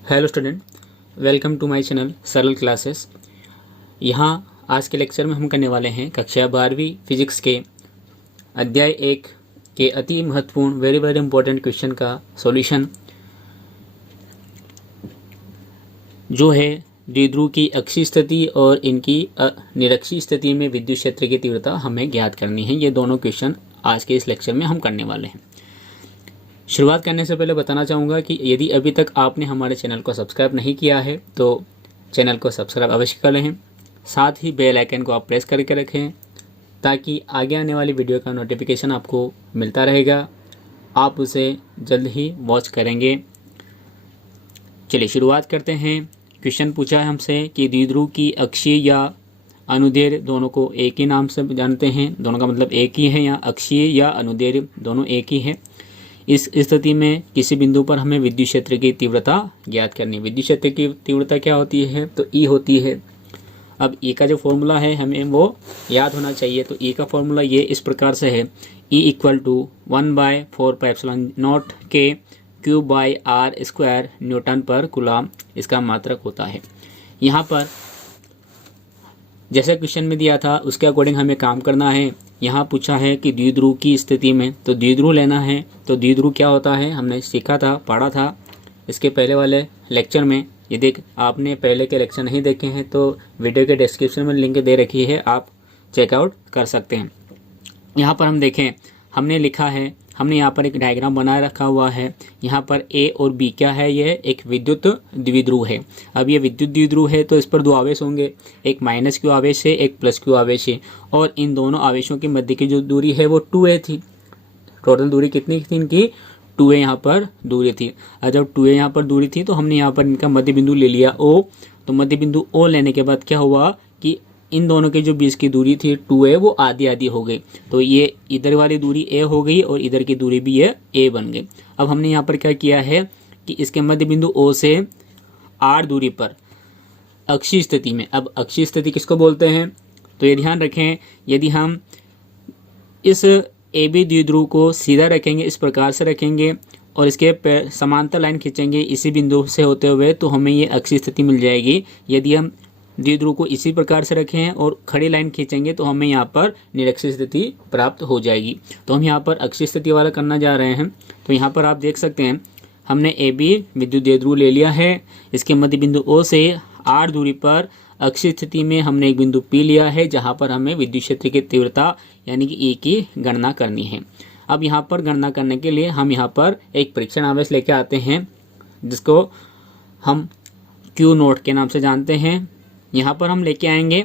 Hello student, welcome to my channel Saral classes. यहाँ आज के लेक्चर में हम करने वाले हैं कक्षा 12वीं फिजिक्स के अध्याय 1 के अति महत्वपूर्ण वेरी इंपॉर्टेंट क्वेश्चन का सॉल्यूशन, जो है द्विध्रुव की अक्षीय स्थिति और इनकी निरक्षीय स्थिति में विद्युत क्षेत्र की तीव्रता हमें ज्ञात करनी है। ये दोनों क्वेश्चन आज के इस लेक्चर में हम करने वाले हैं। शुरुआत करने से पहले बताना चाहूँगा कि यदि अभी तक आपने हमारे चैनल को सब्सक्राइब नहीं किया है तो चैनल को सब्सक्राइब अवश्य कर लें। साथ ही बेल आइकन को आप प्रेस करके रखें ताकि आगे आने वाली वीडियो का नोटिफिकेशन आपको मिलता रहेगा, आप उसे जल्द ही वॉच करेंगे। चलिए शुरुआत करते हैं। क्वेश्चन पूछा है हमसे कि द्विध्रुव की अक्षीय या अनुदैर्ध्य दोनों को एक ही नाम से जानते हैं। दोनों का मतलब एक ही है, या अक्षीय या अनुदैर्ध्य दोनों एक ही है। इस स्थिति में किसी बिंदु पर हमें विद्युत क्षेत्र की तीव्रता ज्ञात करनी है। विद्युत क्षेत्र की तीव्रता क्या होती है? तो E होती है। अब E का जो फॉर्मूला है हमें वो याद होना चाहिए। तो E का फॉर्मूला ये इस प्रकार से है, E = 1/4πε0 K Q/r² Newton per coulomb इसका मात्रक होता है। यहाँ पर जैसे क्वेश्चन में दिया था उसके अकॉर्डिंग हमें काम करना है। यहाँ पूछा है कि द्विध्रुव की स्थिति में, तो द्विध्रुव लेना है। तो द्विध्रुव क्या होता है हमने सीखा था, पढ़ा था इसके पहले वाले लेक्चर में। यदि आपने पहले के लेक्चर नहीं देखे हैं तो वीडियो के डिस्क्रिप्शन में लिंक दे रखी है, आप चेकआउट कर सकते हैं। यहाँ पर हम देखें, हमने लिखा है, हमने यहाँ पर एक डायग्राम बना रखा हुआ है। यहाँ पर A और B क्या है? ये एक विद्युत द्विध्रुव है। अब ये विद्युत द्विध्रुव है तो इस पर दो आवेश होंगे, एक -q आवेश है, एक +q आवेश है। और इन दोनों आवेशों के मध्य की जो दूरी है वो 2a थी। टोटल दूरी कितनी थी इनकी? 2a यहाँ पर दूरी थी। और जब 2a यहाँ पर दूरी थी तो हमने यहाँ पर इनका मध्य बिंदु ले लिया O। तो मध्य बिंदु O लेने के बाद क्या हुआ कि इन दोनों के जो बीच की दूरी थी 2a वो आधी आधी हो गई। तो ये इधर वाली दूरी a हो गई और इधर की दूरी भी ये a बन गई। अब हमने यहाँ पर क्या किया है कि इसके मध्य बिंदु O से r दूरी पर अक्षीय स्थिति में, अब अक्षीय स्थिति किसको बोलते हैं? तो ये ध्यान रखें, यदि हम इस AB द्विध्रुव को सीधा रखेंगे, इस प्रकार से रखेंगे और इसके समांतर लाइन खींचेंगे इसी बिंदु से होते हुए, तो हमें ये अक्षीय स्थिति मिल जाएगी। यदि हम द्विध्रुव को इसी प्रकार से रखें और खड़ी लाइन खींचेंगे तो हमें यहाँ पर निरक्षीय स्थिति प्राप्त हो जाएगी। तो हम यहाँ पर अक्षीय स्थिति वाला करना जा रहे हैं। तो यहाँ पर आप देख सकते हैं हमने AB विद्युत द्विध्रुव ले लिया है। इसके मध्य बिंदु O से r दूरी पर अक्षीय स्थिति में हमने एक बिंदु P लिया है, जहाँ पर हमें विद्युत क्षेत्र की तीव्रता यानी कि E की गणना करनी है। अब यहाँ पर गणना करने के लिए हम यहाँ पर एक परीक्षण आवेश लेके आते हैं, जिसको हम Q0 के नाम से जानते हैं। यहाँ पर हम लेके आएंगे,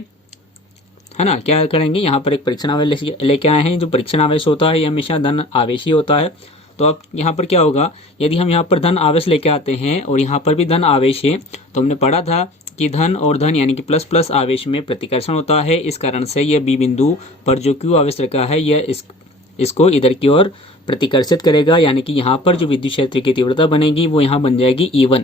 है ना, क्या करेंगे, यहाँ पर एक परीक्षण आवेश लेके आए हैं। जो परीक्षण आवेश होता है ये हमेशा धन आवेश ही होता है। तो अब यहाँ पर क्या होगा, यदि हम यहाँ पर धन आवेश लेके आते हैं और यहाँ पर भी धन आवेश है, तो हमने पढ़ा था कि धन और धन यानी कि प्लस आवेश में प्रतिकर्षण होता है। इस कारण से यह B बिंदु पर जो Q आवेश रखा है यह इसको इधर की ओर प्रतिकर्षित करेगा, यानी कि यहाँ पर जो विद्युत क्षेत्र की तीव्रता बनेगी वो यहाँ बन जाएगी E1।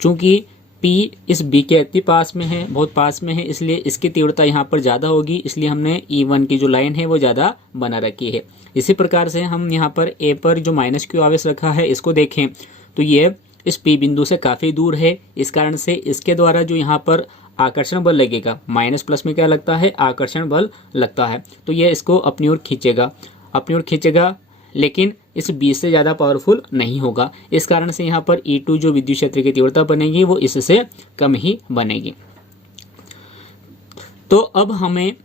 चूँकि P इस B के अति पास में है, बहुत पास में है, इसलिए इसकी तीव्रता यहाँ पर ज़्यादा होगी, इसलिए हमने E1 की जो लाइन है वो ज़्यादा बना रखी है। इसी प्रकार से हम यहाँ पर A पर जो -q आवेश रखा है इसको देखें तो ये इस P बिंदु से काफ़ी दूर है। इस कारण से इसके द्वारा जो यहाँ पर आकर्षण बल लगेगा, माइनस प्लस में क्या लगता है? आकर्षण बल लगता है। तो ये इसको अपनी ओर खींचेगा, लेकिन इस B से ज़्यादा पावरफुल नहीं होगा। इस कारण से यहाँ पर E2 जो विद्युत क्षेत्र की तीव्रता बनेगी वो इससे कम ही बनेगी। तो अब हमें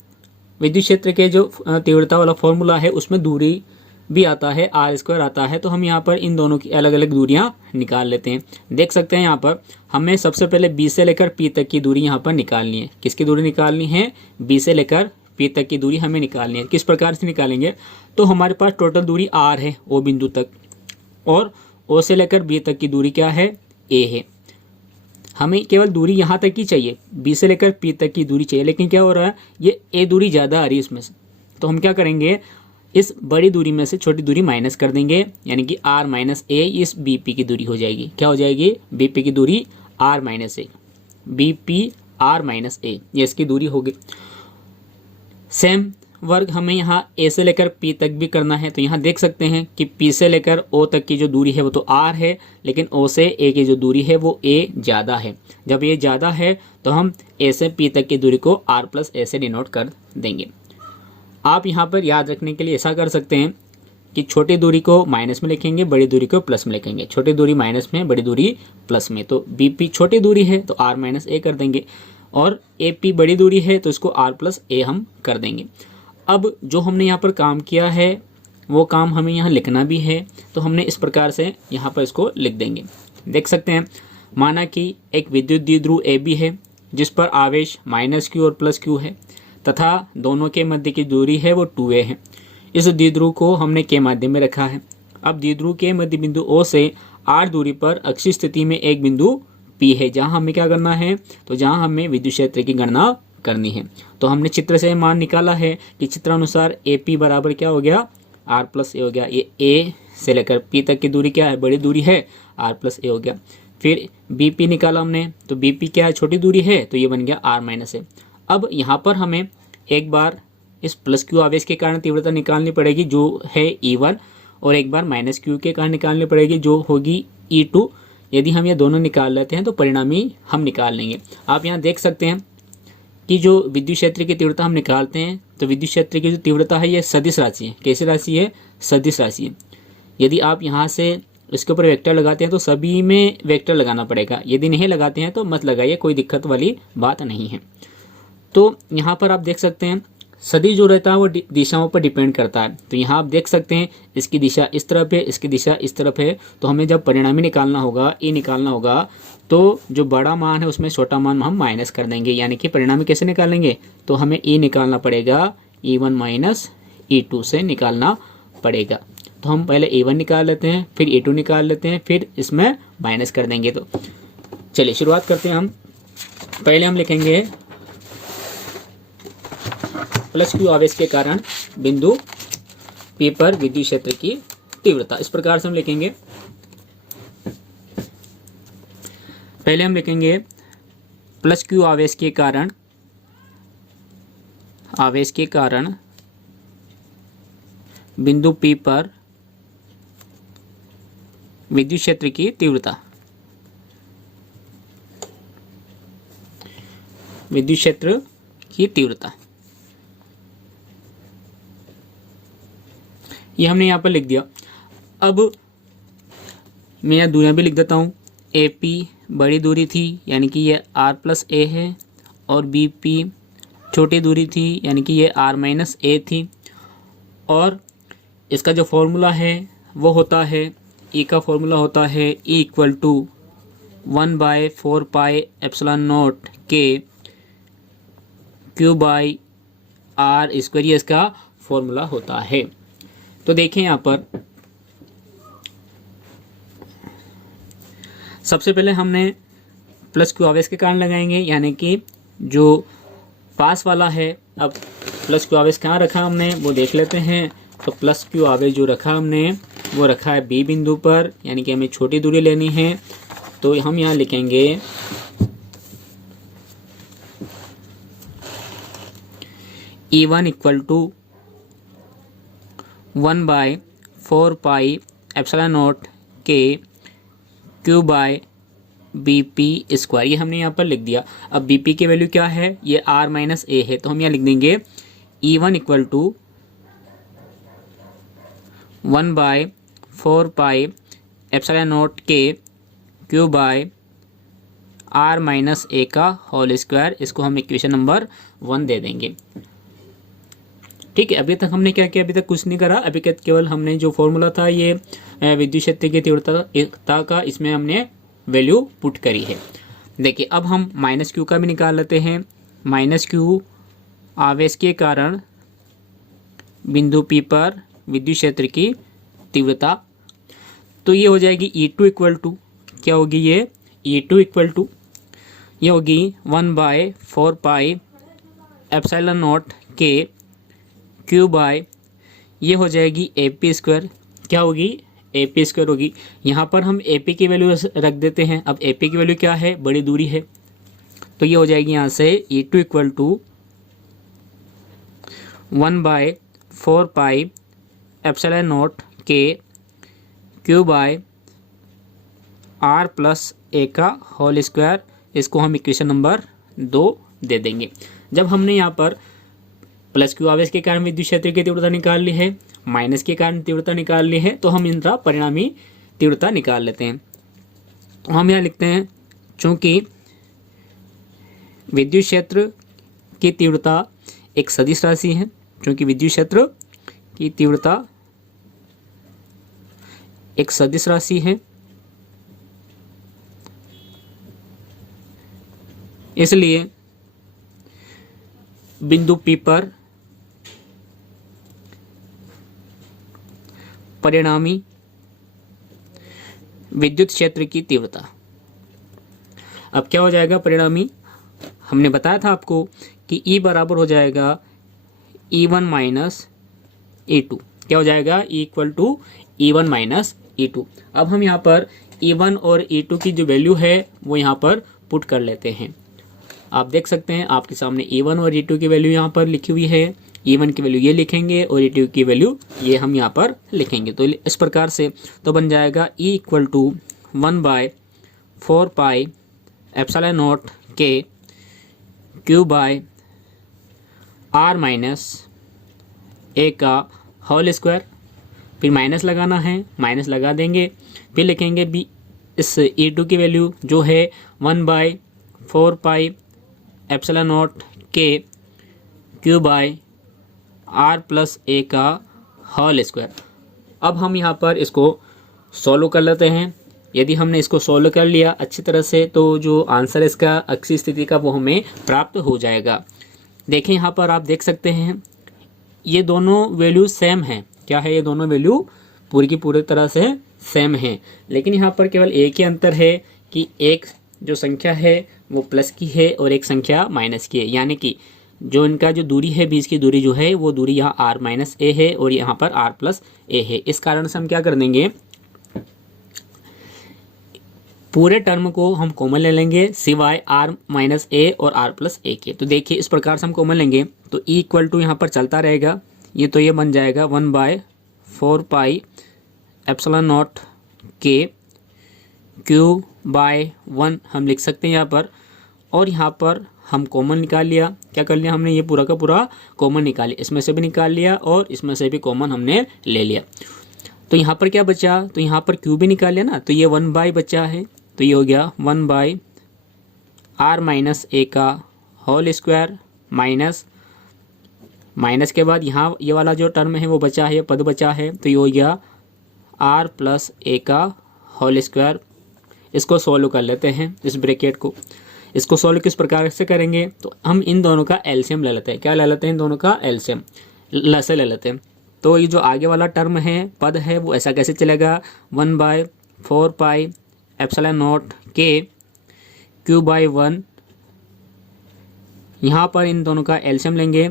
विद्युत क्षेत्र के जो तीव्रता वाला फॉर्मूला है उसमें दूरी भी आता है, r² आता है। तो हम यहाँ पर इन दोनों की अलग अलग दूरियाँ निकाल लेते हैं। देख सकते हैं यहाँ पर हमें सबसे पहले B से लेकर P तक की दूरी यहाँ पर निकालनी है। किसकी दूरी निकालनी है? B से लेकर P तक की दूरी हमें निकालनी है। किस प्रकार से निकालेंगे? तो हमारे पास टोटल दूरी r है O बिंदु तक, और O से लेकर B तक की दूरी क्या है? A है। हमें केवल दूरी यहाँ तक ही चाहिए, B से लेकर P तक की दूरी चाहिए, लेकिन क्या हो रहा है, ये A दूरी ज़्यादा आ रही है इसमें से। तो हम क्या करेंगे, इस बड़ी दूरी में से छोटी दूरी माइनस कर देंगे, यानी कि r - a इस BP की दूरी हो जाएगी। क्या हो जाएगी? BP की दूरी r - a, BP r - a, ये इसकी दूरी होगी। सेम वर्ग हमें यहाँ ए से लेकर पी तक भी करना है। तो यहाँ देख सकते हैं कि पी से लेकर ओ तक की जो दूरी है वो तो आर है, लेकिन ओ से ए की जो दूरी है वो ए ज़्यादा है। जब ये ज़्यादा है तो हम ए से पी तक की दूरी को आर प्लस ए से डिनोट कर देंगे। आप यहाँ पर याद रखने के लिए ऐसा कर सकते हैं कि छोटी दूरी को माइनस में लिखेंगे, बड़ी दूरी को प्लस में लिखेंगे। छोटी दूरी माइनस में, बड़ी दूरी प्लस में। तो बी पी छोटी दूरी है तो आर माइनस ए कर देंगे, और ए पी बड़ी दूरी है तो इसको आर प्लस ए हम कर देंगे। अब जो हमने यहाँ पर काम किया है वो काम हमें यहाँ लिखना भी है, तो हमने इस प्रकार से यहाँ पर इसको लिख देंगे। देख सकते हैं, माना कि एक विद्युत द्विध्रुव ए बी है जिस पर आवेश माइनस क्यू और प्लस क्यू है, तथा दोनों के मध्य की दूरी है वो 2a है। इस द्विध्रुव को हमने के माध्यम में रखा है। अब द्विध्रुव के मध्य बिंदु O से r दूरी पर अक्षीय स्थिति में एक बिंदु P है, जहां हमें क्या करना है, तो जहां हमें विद्युत क्षेत्र की गणना करनी है। तो हमने चित्र से मान निकाला है कि चित्रानुसार AP बराबर क्या हो गया, R प्लस ए हो गया। ये A से लेकर P तक की दूरी क्या है, बड़ी दूरी है, R प्लस ए हो गया। फिर BP निकाला हमने, तो BP क्या है, छोटी दूरी है, तो ये बन गया R माइनस ए। अब यहाँ पर हमें एक बार इस प्लस क्यू आवेश के कारण तीव्रता निकालनी पड़ेगी जो है E1, और एक बार माइनस क्यू के कारण निकालनी पड़ेगी जो होगी E2। यदि हम ये दोनों निकाल लेते हैं तो परिणामी हम निकाल लेंगे। आप यहाँ देख सकते हैं कि जो विद्युत क्षेत्र की तीव्रता हम निकालते हैं, तो विद्युत क्षेत्र की जो तीव्रता है ये सदिश राशि है। कैसी राशि है, सदिश राशि है। यदि आप यहाँ से इसके ऊपर वेक्टर लगाते हैं तो सभी में वेक्टर लगाना पड़ेगा, यदि नहीं लगाते हैं तो मत लगाइए, कोई दिक्कत वाली बात नहीं है। तो यहाँ पर आप देख सकते हैं सदिश जो रहता है वो दिशाओं पर डिपेंड करता है। तो यहाँ आप देख सकते हैं इसकी दिशा इस तरफ है, इसकी दिशा इस तरफ है। तो हमें जब परिणामी निकालना होगा, ए निकालना होगा, तो जो बड़ा मान है उसमें छोटा मान हम माइनस कर देंगे। यानी कि परिणामी कैसे निकालेंगे, तो हमें ए निकालना पड़ेगा, E1 माइनस E2 से निकालना पड़ेगा। तो हम पहले E1 निकाल लेते हैं, फिर E2 निकाल लेते हैं, फिर इसमें माइनस कर देंगे। तो चलिए शुरुआत करते हैं हम। पहले हम लिखेंगे प्लस क्यू आवेश के कारण बिंदु P पर विद्युत क्षेत्र की तीव्रता। इस प्रकार से हम लिखेंगे। पहले हम लिखेंगे प्लस क्यू आवेश के कारण बिंदु P पर विद्युत क्षेत्र की तीव्रता। विद्युत क्षेत्र की तीव्रता ये हमने यहाँ पर लिख दिया। अब मैं यहाँ दूरियाँ भी लिख देता हूँ। AP बड़ी दूरी थी यानी कि ये R प्लस ए है, और BP छोटी दूरी थी यानी कि ये R माइनस ए थी। और इसका जो फॉर्मूला है वो होता है, E का फॉर्मूला होता है E equal to 1/4 pi epsilon not K Q by R square, ये इसका फॉर्मूला होता है। तो देखें यहाँ पर सबसे पहले हमने प्लस क्यू आवेश के कारण लगाएंगे, यानी कि जो पास वाला है। अब प्लस क्यू आवेश कहाँ रखा हमने वो देख लेते हैं। तो प्लस क्यू आवेश जो रखा हमने वो रखा है बी बिंदु पर, यानी कि हमें छोटी दूरी लेनी है। तो हम यहाँ लिखेंगे E1 equal to 1/4 pi epsilon not K Q by BP square, ये हमने यहाँ पर लिख दिया। अब BP की वैल्यू क्या है, ये R माइनस ए है। तो हम यहाँ लिख देंगे E1 equal to 1/4 pi epsilon not K Q by R minus ए का होल स्क्वायर। इसको हम इक्वेशन नंबर 1 दे देंगे। ठीक है, अभी तक हमने क्या किया, अभी तक कुछ नहीं करा। अभी तक केवल हमने जो फॉर्मूला था ये विद्युत क्षेत्र की तीव्रता का, इसमें हमने वैल्यू पुट करी है। देखिए अब हम माइनस क्यू का भी निकाल लेते हैं। माइनस क्यू आवेश के कारण बिंदु P पर विद्युत क्षेत्र की तीव्रता, तो ये हो जाएगी E2 इक्वल टू, क्या होगी ये, E2 इक्वल टू ये होगी 1/4 pi epsilon not K Q by, ये हो जाएगी AP स्क्वायर, क्या होगी, AP स्क्वायर होगी। यहाँ पर हम AP की वैल्यू रख देते हैं। अब AP की वैल्यू क्या है, बड़ी दूरी है, तो ये हो जाएगी यहाँ से E2 equal to 1/4 epsilon naught K Q by R plus A का होल स्क्वायर, इसको हम इक्वेशन नंबर 2 दे देंगे। जब हमने यहाँ पर प्लस क्यू आवेश के कारण विद्युत क्षेत्र की तीव्रता निकाल ली है, माइनस के कारण तीव्रता निकाल ली है, तो हम इनका परिणामी तीव्रता निकाल लेते हैं। तो हम यहाँ लिखते हैं, चूंकि विद्युत क्षेत्र की तीव्रता एक सदिश राशि है, चूंकि विद्युत क्षेत्र की तीव्रता एक सदिश राशि है, इसलिए बिंदु P पर परिणामी विद्युत क्षेत्र की तीव्रता, अब क्या हो जाएगा परिणामी, हमने बताया था आपको कि E बराबर हो जाएगा E1 माइनस E2। क्या हो जाएगा, E equal to E1 minus E2। अब हम यहाँ पर E1 और E2 की जो वैल्यू है वो यहाँ पर पुट कर लेते हैं। आप देख सकते हैं आपके सामने E1 और E2 की वैल्यू यहाँ पर लिखी हुई है। E1 की वैल्यू ये लिखेंगे और E2 की वैल्यू ये हम यहाँ पर लिखेंगे। तो इस प्रकार से तो बन जाएगा E equal to 1/4 pi epsilon naught K Q by R minus ए का होल स्क्वायर, फिर माइनस लगाना है, माइनस लगा देंगे, फिर लिखेंगे बी इस E2 की वैल्यू जो है 1/4 pi epsilon naught K Q by R plus A का होल स्क्वायर। अब हम यहाँ पर इसको सॉल्व कर लेते हैं। यदि हमने इसको सॉल्व कर लिया अच्छी तरह से तो जो आंसर इसका अक्षीय स्थिति का वो हमें प्राप्त हो जाएगा। देखें यहाँ पर आप देख सकते हैं ये दोनों वैल्यू सेम हैं। क्या है, ये दोनों वैल्यू पूरी की पूरी तरह से सेम हैं, लेकिन यहाँ पर केवल एक ही अंतर है कि एक जो संख्या है वो प्लस की है और एक संख्या माइनस की है, यानी कि जो इनका जो दूरी है बीच की दूरी जो है वो दूरी यहाँ r माइनस ए है और यहाँ पर r प्लस ए है। इस कारण से हम क्या कर देंगे, पूरे टर्म को हम कॉमन ले लेंगे सिवाय r माइनस ए और r प्लस ए के। तो देखिए इस प्रकार से हम कॉमन लेंगे तो E इक्वल टू यहाँ पर चलता रहेगा, ये तो ये बन जाएगा 1/4 pi epsilon naught K Q by 1 हम लिख सकते हैं यहाँ पर, और यहाँ पर हम कॉमन निकाल लिया। क्या कर लिया हमने, ये पूरा का पूरा कॉमन निकाल लिया, इसमें से भी निकाल लिया और इसमें से भी कॉमन हमने ले लिया। तो यहाँ पर क्या बचा, तो यहाँ पर क्यू भी निकाल लिया ना, तो ये 1 बचा है, तो ये हो गया 1/r माइनस ए का होल स्क्वायर माइनस माइनस के बाद यहाँ ये वाला जो टर्म है वो बचा है, पद बचा है, तो ये हो गया r प्लस ए का होल स्क्वायर। इसको सॉल्व कर लेते हैं इस ब्रैकेट को। इसको सॉल्व किस प्रकार से करेंगे, तो हम इन दोनों का एलसीएम ले लेते हैं। क्या ले लेते हैं, इन दोनों का एलसीएम लसे ले लेते हैं। तो ये जो आगे वाला टर्म है पद है वो ऐसा कैसे चलेगा, 1/4 pi epsilon naught K Q by 1, यहाँ पर इन दोनों का एलसीएम लेंगे।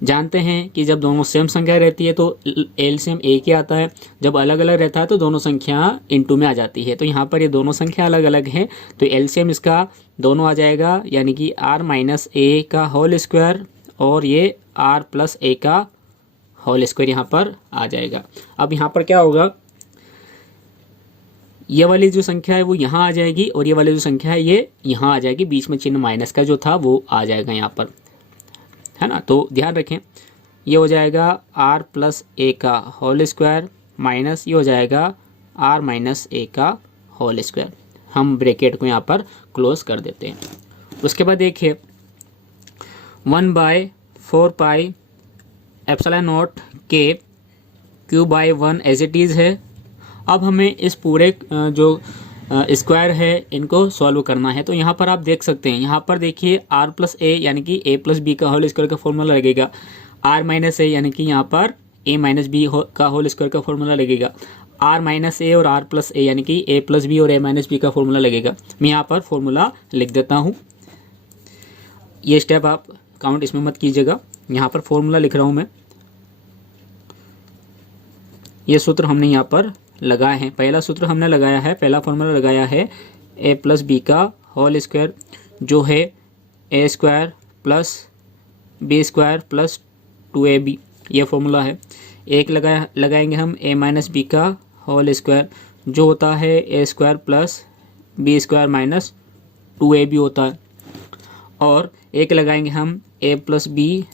जानते हैं कि जब दोनों सेम संख्या रहती है तो एलसीएम एक ही आता है, जब अलग अलग रहता है तो दोनों संख्या इनटू में आ जाती है। तो यहाँ पर ये दोनों संख्या अलग अलग हैं तो एलसीएम इसका दोनों आ जाएगा, यानी कि r माइनस ए का होल स्क्वायर और ये r प्लस ए का होल स्क्वायर यहाँ पर आ जाएगा। अब यहाँ पर क्या होगा, ये वाली जो संख्या है वो यहाँ आ जाएगी और ये वाली जो संख्या है ये यहाँ आ जाएगी, बीच में चिन्ह माइनस का जो था वो आ जाएगा यहाँ पर, है ना। तो ध्यान रखें ये हो जाएगा r प्लस ए का होल स्क्वायर माइनस ये हो जाएगा r माइनस ए का होल स्क्वायर। हम ब्रैकेट को यहाँ पर क्लोज कर देते हैं। उसके बाद देखिए 1/4 pi epsilon naught K Q by 1 as it is है। अब हमें इस पूरे जो स्क्वायर है इनको सॉल्व करना है। तो यहाँ पर आप देख सकते हैं, यहाँ पर देखिए r प्लस ए यानी कि a प्लस बी का होल स्क्वायर का फॉर्मूला लगेगा, r माइनस ए यानी कि यहाँ पर a माइनस बी का होल स्क्वायर का फॉर्मूला लगेगा, r माइनस ए और r प्लस ए यानी कि a प्लस बी और a माइनस बी का फॉर्मूला लगेगा। मैं यहाँ पर फॉर्मूला लिख देता हूँ, ये स्टेप आप काउंट इसमें मत कीजिएगा, यहाँ पर फॉर्मूला लिख रहा हूँ मैं। ये सूत्र हमने यहाँ पर लगाए हैं। पहला सूत्र हमने लगाया है, पहला फॉर्मूला लगाया है a प्लस बी का होल स्क्वायर जो है a square plus B square plus 2ab, ये फॉर्मूला है। एक लगाएंगे हम a माइनस बी का होल स्क्वायर, जो होता है a square plus B square minus 2ab होता है। और एक लगाएंगे हम a प्लस बी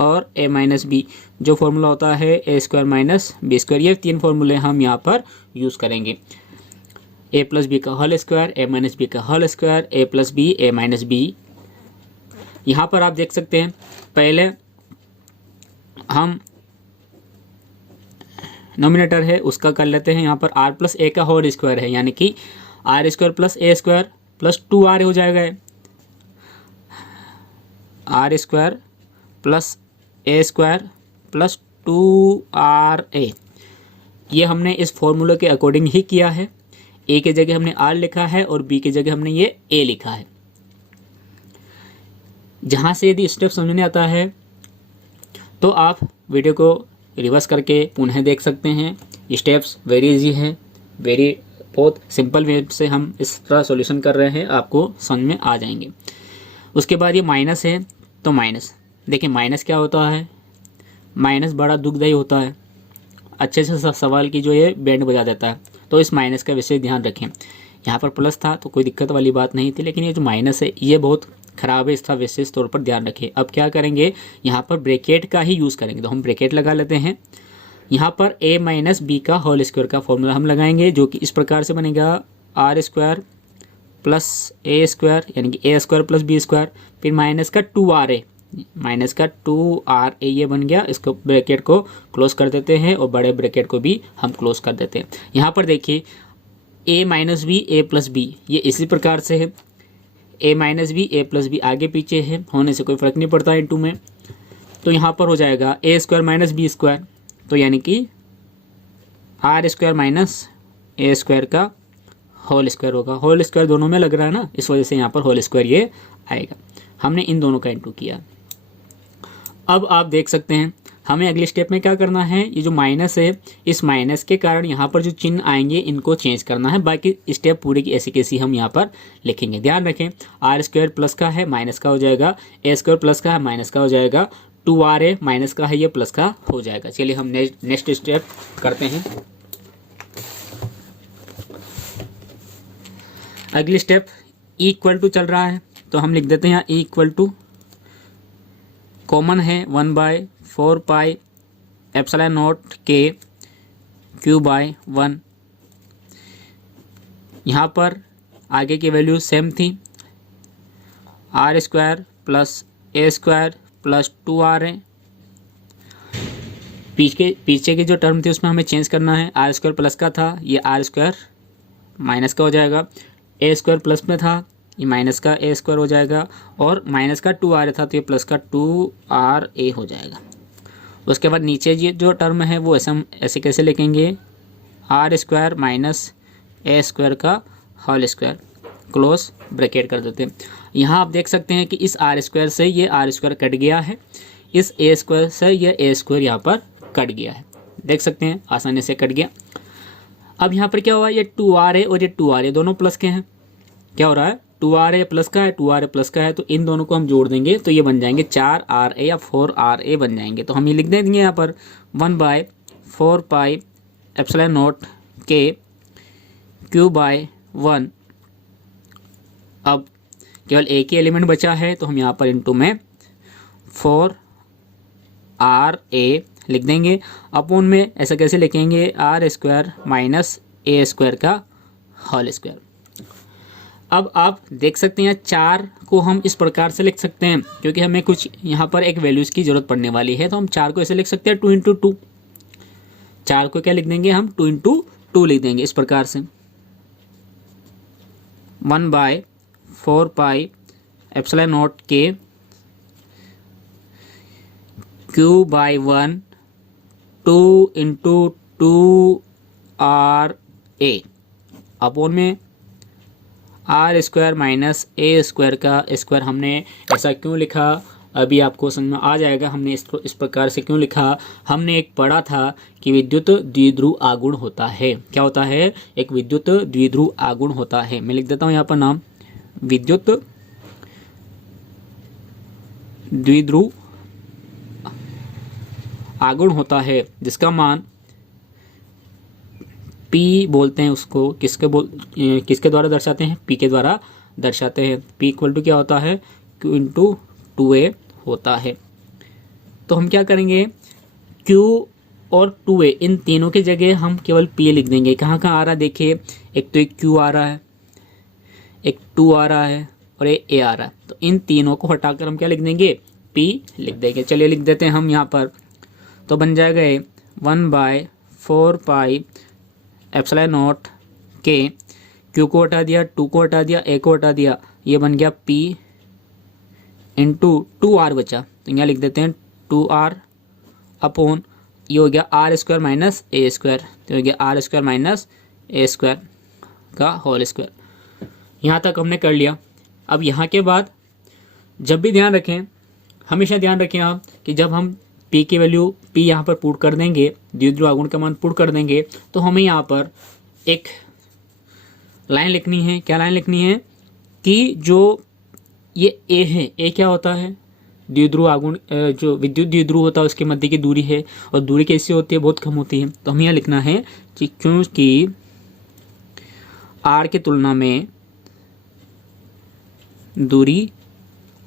और a माइनस बी, जो फॉर्मूला होता है a square minus B square. ये 3 फॉर्मूले हम यहाँ पर यूज़ करेंगे। ए प्लस बी का होल स्क्वायर, ए माइनस बी का होल स्क्वायर, ए प्लस बी, ए माइनस बी। यहाँ पर आप देख सकते हैं, पहले हम नोमिनेटर है उसका कर लेते हैं। यहाँ पर आर प्लस ए का होल स्क्वायर है, यानी कि आर स्क्वायर प्लस ए स्क्वायर प्लस 2r हो जाएगा। आर स्क्वायर प्लस ए स्क्वायर प्लस 2ra, ये हमने इस फॉर्मूले के अकॉर्डिंग ही किया है। ए की जगह हमने आर लिखा है और बी की जगह हमने ये ए लिखा है। जहाँ से यदि स्टेप समझ नहीं आता है तो आप वीडियो को रिवर्स करके पुनः देख सकते हैं। स्टेप्स वेरी इजी है, बहुत सिंपल वे से हम इस तरह सॉल्यूशन कर रहे हैं, आपको समझ में आ जाएंगे। उसके बाद ये माइनस है, तो माइनस देखिए माइनस क्या होता है, माइनस बड़ा दुखदायी होता है, अच्छे से सवाल की जो ये बैंड बजा देता है। तो इस माइनस का विशेष ध्यान रखें। यहाँ पर प्लस था तो कोई दिक्कत वाली बात नहीं थी, लेकिन ये जो माइनस है ये बहुत खराब है, इसका विशेष तौर पर ध्यान रखें। अब क्या करेंगे, यहाँ पर ब्रैकेट का ही यूज़ करेंगे, तो हम ब्रैकेट लगा लेते हैं। यहाँ पर a माइनस बी का होल स्क्वायर का फॉर्मूला हम लगाएंगे, जो कि इस प्रकार से बनेगा आर स्क्वायर प्लस ए स्क्वायर, यानी कि A square plus B square, फिर माइनस का 2ra, माइनस का 2ra ये बन गया। इसको ब्रैकेट को क्लोज कर देते हैं और बड़े ब्रैकेट को भी हम क्लोज कर देते हैं। यहाँ पर देखिए a minus B A plus B, ये इसी प्रकार से है। a minus B A plus B आगे पीछे है, होने से कोई फ़र्क नहीं पड़ता इनटू में। तो यहाँ पर हो जाएगा A square minus B square, तो यानी कि R square minus A square का होल स्क्वायर होगा। होल स्क्वायर दोनों में लग रहा है ना, इस वजह से यहाँ पर होल स्क्वायर ये आएगा। हमने इन दोनों का इंटू किया। अब आप देख सकते हैं हमें अगले स्टेप में क्या करना है, ये जो माइनस है इस माइनस के कारण यहाँ पर जो चिन्ह आएंगे इनको चेंज करना है। बाकी स्टेप पूरी की ऐसी कैसी हम यहाँ पर लिखेंगे। ध्यान रखें, आर स्क्वायर प्लस का है माइनस का हो जाएगा, ए स्क्वायर प्लस का है माइनस का हो जाएगा, 2ra माइनस का है ये प्लस का हो जाएगा। चलिए हम नेक्स्ट स्टेप करते हैं। अगली स्टेप ई इक्वल टू चल रहा है, तो हम लिख देते हैं यहाँ ई इक्वल टू, कॉमन है 1/4 pi epsilon naught K Q by 1। यहाँ पर आगे की वैल्यू सेम थी, आर स्क्वायर प्लस ए स्क्वायर प्लस 2ra। पीछे की जो टर्म थी उसमें हमें चेंज करना है, आर स्क्वायर प्लस का था ये आर स्क्वायर माइनस का हो जाएगा, ए स्क्वायर प्लस में था ये माइनस का ए स्क्वायर हो जाएगा, और माइनस का 2ra था तो ये प्लस का 2ra हो जाएगा। उसके बाद नीचे ये जो टर्म है वो ऐसे कैसे लिखेंगे, R square minus A square का होल स्क्वायर, क्लोज ब्रैकेट कर देते हैं। यहाँ आप देख सकते हैं कि इस आर स्क्वायर से ये आर स्क्वायर कट गया है, इस ए स्क्वायर से ये ए स्क्वायर यहाँ पर कट गया है, देख सकते हैं आसानी से कट गया। अब यहाँ पर क्या हुआ, ये 2ra और ये 2ra दोनों प्लस के हैं, क्या हो रहा है 2ra प्लस का है 2ra प्लस का है, तो इन दोनों को हम जोड़ देंगे तो ये बन जाएंगे 4ra या 4ra बन जाएंगे। तो हम ये लिख देंगे यहाँ पर 1/4 pi epsilon naught K Q by 1। अब केवल एक ही एलिमेंट बचा है तो हम यहाँ पर इनटू में 4ra लिख देंगे, अपोन में ऐसा कैसे लिखेंगे, R square minus A square का होल स्क्वायर। अब आप देख सकते हैं 4 को हम इस प्रकार से लिख सकते हैं, क्योंकि हमें कुछ यहाँ पर एक वैल्यूज़ की ज़रूरत पड़ने वाली है, तो हम 4 को ऐसे लिख सकते हैं 2 × 2। 4 को क्या लिख देंगे हम 2 × 2 लिख देंगे इस प्रकार से, 1/4 pi epsilon naught K Q by 1 2 × 2ra upon में are square minus A square का स्क्वायर। हमने ऐसा क्यों लिखा अभी आपको समझ में आ जाएगा, हमने इसको इस प्रकार से क्यों लिखा। हमने एक पढ़ा था कि विद्युत द्विध्रुव आगुण होता है, क्या होता है, एक विद्युत द्विध्रुव आगुण होता है। मैं लिख देता हूँ यहाँ पर नाम, विद्युत द्विध्रुव आघूर्ण होता है जिसका मान P बोलते हैं उसको, किसके द्वारा दर्शाते हैं? P के द्वारा दर्शाते हैं। P इक्वल टू क्या होता है? Q इंटू 2A होता है। तो हम क्या करेंगे, Q और 2A इन तीनों की जगह हम केवल P लिख देंगे। कहाँ कहाँ आ रहा है देखिए, एक तो एक Q आ रहा है, एक 2 आ रहा है और एक A आ रहा है। तो इन तीनों को हटाकर हम क्या लिख देंगे? P लिख देंगे। चलिए लिख देते हैं हम यहाँ पर। तो बन जाएगा 1/4 पाई एप्सिलॉन नॉट के, Q को हटा दिया, 2 को हटा दिया, A को हटा दिया, ये बन गया P इंटू 2R बचा। तो यहाँ लिख देते हैं 2R अपॉन, ये हो गया R square minus A square, तो हो गया R square minus A square का होल स्क्वायर। यहाँ तक हमने कर लिया। अब यहाँ के बाद जब भी ध्यान रखें, हमेशा ध्यान रखें आप कि जब हम P की वैल्यू P यहाँ पर पुट कर देंगे, द्विध्रुव आघूर्ण का मान पुट कर देंगे, तो हमें यहाँ पर एक लाइन लिखनी है। क्या लाइन लिखनी है कि जो ये A है, A क्या होता है? द्विध्रुव आघूर्ण, जो विद्युत द्विध्रुव होता है उसके मध्य की दूरी है, और दूरी कैसी होती है? बहुत कम होती है। तो हमें यहाँ लिखना है कि क्योंकि R की तुलना में दूरी,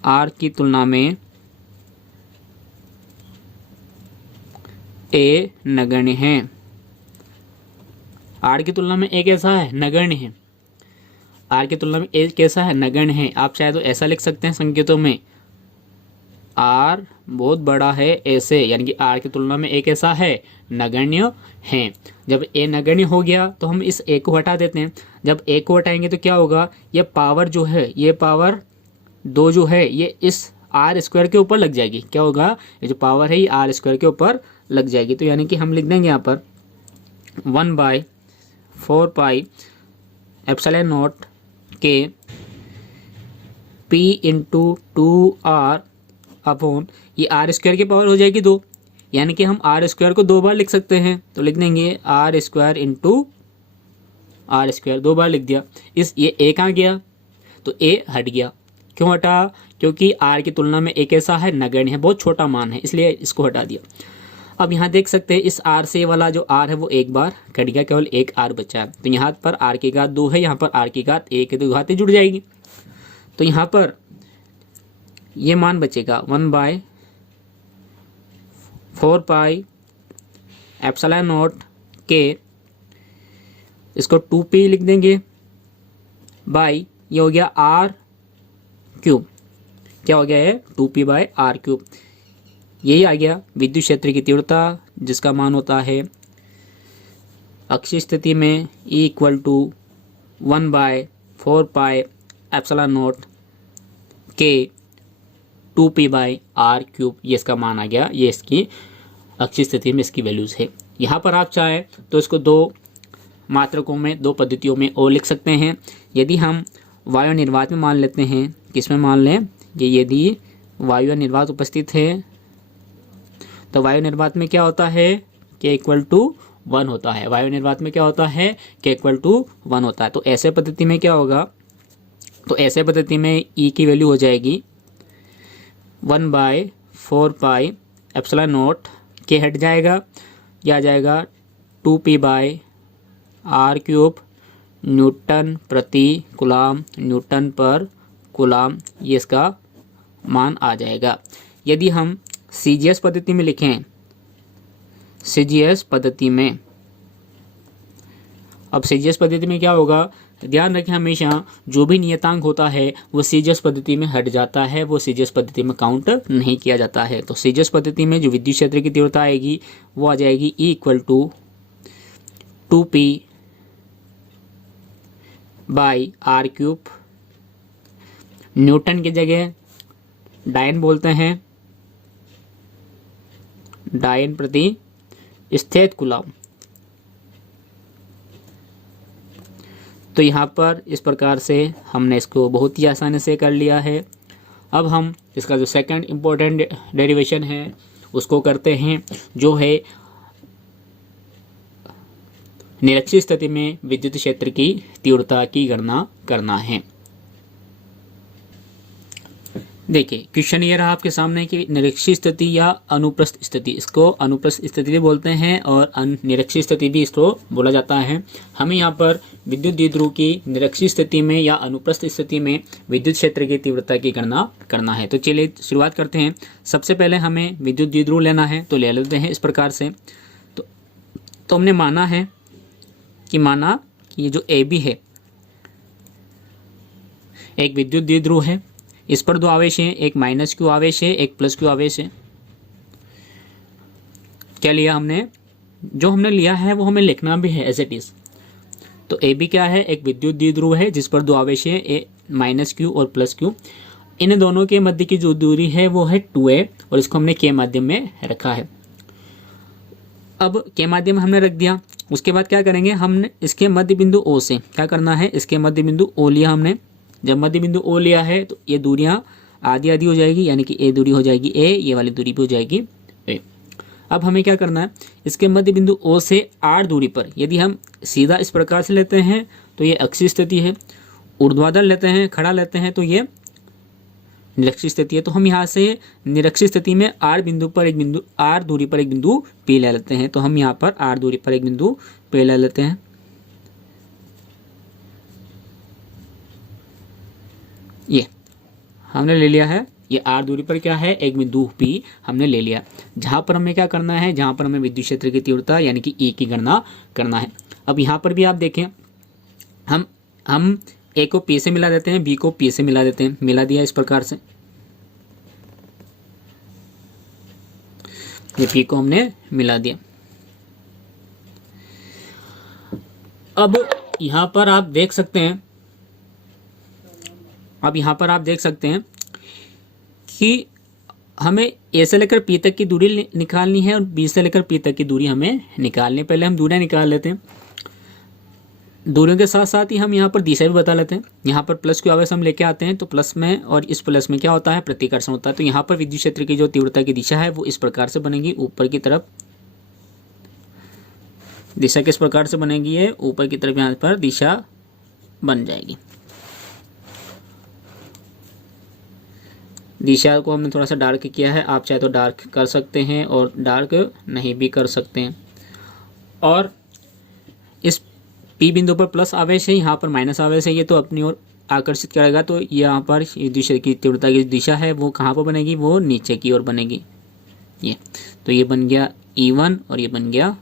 R की तुलना में A नगण्य है। R की तुलना में A कैसा है? नगण्य है। R की तुलना में A कैसा है? नगण्य है। आप चाहे तो ऐसा लिख सकते हैं संकेतों में, R बहुत बड़ा है A से, यानी कि R की तुलना में A कैसा है? नगण्य है। जब A नगण्य हो गया तो हम इस A को हटा देते हैं। जब A को हटाएंगे तो क्या होगा? ये पावर जो है, ये पावर 2 जो है, ये इस R स्क्वायर के ऊपर लग जाएगी। क्या होगा? ये जो पावर है ये R स्क्वायर के ऊपर लग जाएगी। तो यानी कि हम लिख देंगे यहाँ पर 1/4 pi epsilon naught K P into 2R upon, ये R स्क्वायर की पावर हो जाएगी 2, यानी कि हम R स्क्वायर को 2 बार लिख सकते हैं। तो लिख देंगे R square into R square, 2 बार लिख दिया। ये A कहाँ गया? तो A हट गया। क्यों हटा? क्योंकि R की तुलना में A कैसा है? नगण्य है, बहुत छोटा मान है, इसलिए इसको हटा दिया। अब यहाँ देख सकते हैं इस R से वाला जो R है वो एक बार कट गया, केवल एक R बचा है। तो यहाँ पर R की घात 2 है, यहाँ पर R की घात 1 है, तो घातें जुड़ जाएगी। तो यहाँ पर ये मान बचेगा 1/4 पाई एप्सिलॉन नॉट के, इसको 2P लिख देंगे, बाई ये हो गया R क्यूब। क्या हो गया है? 2P/R cube. यही आ गया विद्युत क्षेत्र की तीव्रता, जिसका मान होता है अक्षीय स्थिति में E equal to 1/4 pi epsilon naught K 2P/R cube. ये इसका मान आ गया, ये इसकी अक्षीय स्थिति में इसकी वैल्यूज़ है। यहाँ पर आप चाहें तो इसको 2 मात्रकों में, 2 पद्धतियों में और लिख सकते हैं। यदि हम वायु निर्वात में मान लेते हैं, किस में मान लें? ये यदि वायु निर्वात उपस्थित है तो वायु निर्वात में क्या होता है? K इक्वल टू 1 होता है। वायु निर्वात में क्या होता है? K इक्वल टू 1 होता है। तो ऐसे पद्धति में क्या होगा? तो ऐसे पद्धति में E की वैल्यू हो जाएगी 1/4 पाई एप्सिलॉन नॉट, K हट जाएगा, यह आ जाएगा 2P/R क्यूब न्यूटन प्रति कूलाम, न्यूटन पर कूलाम, ये इसका मान आ जाएगा। यदि हम CGS पद्धति में लिखें, CGS पद्धति में, अब CGS पद्धति में क्या होगा? ध्यान रखें हमेशा जो भी नियतांक होता है वो CGS पद्धति में हट जाता है, वो CGS पद्धति में काउंट नहीं किया जाता है। तो CGS पद्धति में जो विद्युत क्षेत्र की तीव्रता आएगी वो आ जाएगी E equal to 2P/R cube, newton की जगह डायन बोलते हैं, डायन प्रति स्थित कूलाम। तो यहाँ पर इस प्रकार से हमने इसको बहुत ही आसानी से कर लिया है। अब हम इसका जो सेकंड इम्पोर्टेंट डेरिवेशन है उसको करते हैं, जो है निरक्षीय स्थिति में विद्युत क्षेत्र की तीव्रता की गणना करना है। देखिए क्वेश्चन ये रहा आपके सामने कि निरक्षीय स्थिति या अनुप्रस्थ स्थिति, इसको अनुप्रस्थ स्थिति भी बोलते हैं और निरक्षीय स्थिति भी इसको बोला जाता है। हमें यहाँ पर विद्युत द्विध्रुव की निरक्षीय स्थिति में या अनुप्रस्थ स्थिति में विद्युत क्षेत्र की तीव्रता की गणना करना है। तो चलिए शुरुआत करते हैं। सबसे पहले हमें विद्युत द्विध्रुव लेना है, तो ले लेते हैं इस प्रकार से। तो हमने माना कि ये जो AB है एक विद्युत द्विध्रुव है, इस पर दो आवेश हैं, एक -q आवेश है, एक +q आवेश है। क्या लिया हमने? जो हमने लिया है वो हमें लिखना भी है एज इट इज। तो AB क्या है? एक विद्युत द्विध्रुव है जिस पर दो आवेश है, -q और +q। इन दोनों के मध्य की जो दूरी है वो है 2a और इसको हमने k माध्यम में रखा है। अब k माध्यम में हमने रख दिया, उसके बाद क्या करेंगे? हमने इसके मध्य बिंदु O से क्या करना है? इसके मध्य बिंदु O लिया हमने। जब मध्य बिंदु O लिया है तो ये दूरियां आधी आधी हो जाएगी, यानी कि A दूरी हो जाएगी A, ये वाली दूरी भी हो जाएगी A। अब हमें क्या करना है? इसके मध्य बिंदु O से R दूरी पर यदि हम सीधा इस प्रकार से लेते हैं तो ये अक्षीय स्थिति है, ऊर्ध्वाधर लेते हैं, खड़ा लेते हैं तो ये निरक्षीय स्थिति है। तो हम यहाँ से निरक्षीय स्थिति में R दूरी पर एक बिंदु P ले लेते हैं। तो हम यहाँ पर R दूरी पर एक बिंदु P ले लेते हैं। ये हमने ले लिया है, ये R दूरी पर क्या है? एक बिंदु P हमने ले लिया। जहाँ पर हमें क्या करना है? जहाँ पर हमें विद्युत क्षेत्र की तीव्रता यानी कि E की गणना करना है। अब यहाँ पर भी आप देखें, हम A को P से मिला देते हैं, B को P से मिला देते हैं। मिला दिया इस प्रकार से, ये P को हमने मिला दिया। अब यहाँ पर आप देख सकते हैं कि हमें A से लेकर P तक की दूरी निकालनी है और B से लेकर P तक की दूरी हमें निकालनी है। पहले हम दूरियां निकाल लेते हैं। दूरियों के साथ साथ ही हम यहाँ पर दिशा भी बता लेते हैं। यहाँ पर +q आवेश हम लेके आते हैं तो प्लस में और इस प्लस में क्या होता है? प्रतिकर्षण होता है। तो यहाँ पर विद्युत क्षेत्र की जो तीव्रता की दिशा है वो इस प्रकार से बनेगी, ऊपर की तरफ। दिशा किस प्रकार से बनेगी? है ऊपर की तरफ यहाँ पर दिशा बन जाएगी। दिशा को हमने थोड़ा सा डार्क किया है, आप चाहे तो डार्क कर सकते हैं और डार्क नहीं भी कर सकते हैं। और इस P बिंदु पर प्लस आवेश है, यहाँ पर माइनस आवेश है, ये तो अपनी ओर आकर्षित करेगा। तो यहाँ पर दिशा की तीव्रता की दिशा है वो कहाँ पर बनेगी? वो नीचे की ओर बनेगी। ये तो ये बन गया E1 और ये बन गया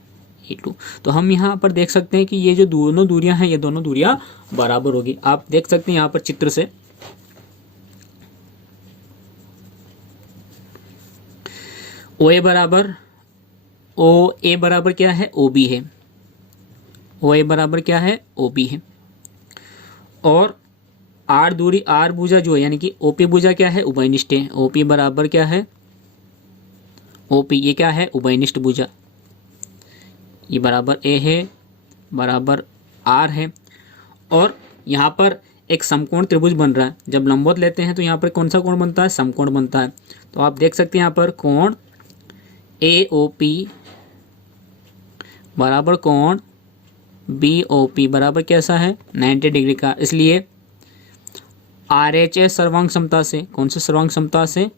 E2। तो हम यहाँ पर देख सकते हैं कि ये जो दोनों दूरियां हैं ये दोनों दूरियां बराबर होगी। आप देख सकते हैं यहाँ पर चित्र से, OA बराबर क्या है? OB है। OA बराबर क्या है? OB है। और R दूरी, R भुजा जो है यानी कि OP भुजा क्या है? उभयनिष्ठ है। OP बराबर क्या है? OP ये क्या है? उभयनिष्ठ भुजा। ये बराबर A है, बराबर R है। और यहाँ पर एक समकोण त्रिभुज बन रहा है। जब लंबवत लेते हैं तो यहाँ पर कौन सा कोण बनता है? समकोण बनता है। तो आप देख सकते हैं यहाँ पर कोण AOP बराबर कोण BOP बराबर कैसा है? 90 डिग्री का। इसलिए RHS सर्वांग समता से, कौन से सर्वांग समता से?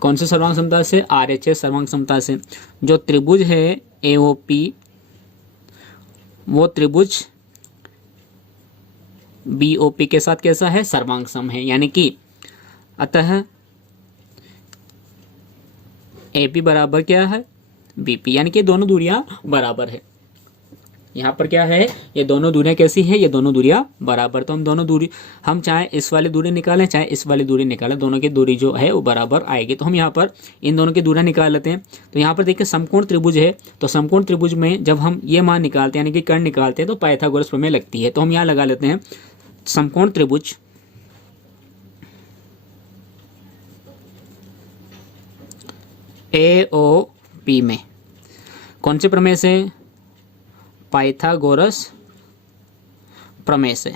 कौन से सर्वांग समता से? RHS सर्वांग समता से। जो त्रिभुज है AOP वो त्रिभुज BOP के साथ कैसा है? सर्वांग सम है। यानी कि अतः AP बराबर क्या है? BP, यानी कि दोनों दूरियां बराबर है। यहाँ पर क्या है? ये दोनों दूरियां कैसी है? ये दोनों दूरियां बराबर। तो हम चाहे इस वाली दूरी निकालें चाहे इस वाली दूरी निकालें, दोनों की दूरी जो है वो बराबर आएगी। तो हम यहाँ पर इन दोनों की दूरियां निकाल लेते हैं। तो यहाँ पर देखिए समकोण त्रिभुज है, तो समकोण त्रिभुज में जब हम ये मान निकालते हैं यानी कि कर्ण निकालते हैं तो पाइथागोरस प्रमेय लगती है। तो हम यहाँ लगा लेते हैं समकोण त्रिभुज AOP में कौन से प्रमेय से? पाइथागोरस प्रमेय से।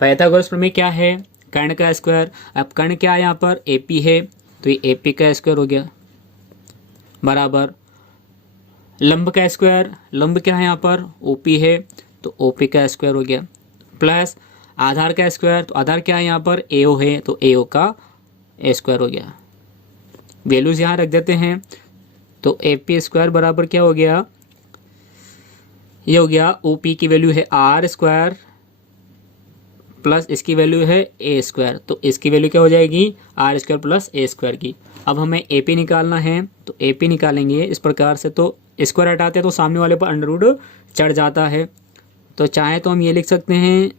पाइथागोरस प्रमेय क्या है? कर्ण का स्क्वायर। अब कर्ण क्या है? यहाँ पर AP है तो ये AP का स्क्वायर हो गया, बराबर लंब का स्क्वायर। लंब क्या है? यहाँ पर OP है तो OP का स्क्वायर हो गया, प्लस आधार का स्क्वायर, तो आधार क्या है यहाँ पर AO है, तो AO का स्क्वायर हो गया। वैल्यूज़ यहाँ रख देते हैं, तो AP स्क्वायर बराबर क्या हो गया, ये हो गया OP की वैल्यू है R स्क्वायर प्लस इसकी वैल्यू है A स्क्वायर, तो इसकी वैल्यू क्या हो जाएगी R square plus A square की। अब हमें AP निकालना है, तो AP निकालेंगे इस प्रकार से, तो स्क्वायर हटाते हैं तो सामने वाले पर अंडरवुड चढ़ जाता है, तो चाहे तो हम ये लिख सकते हैं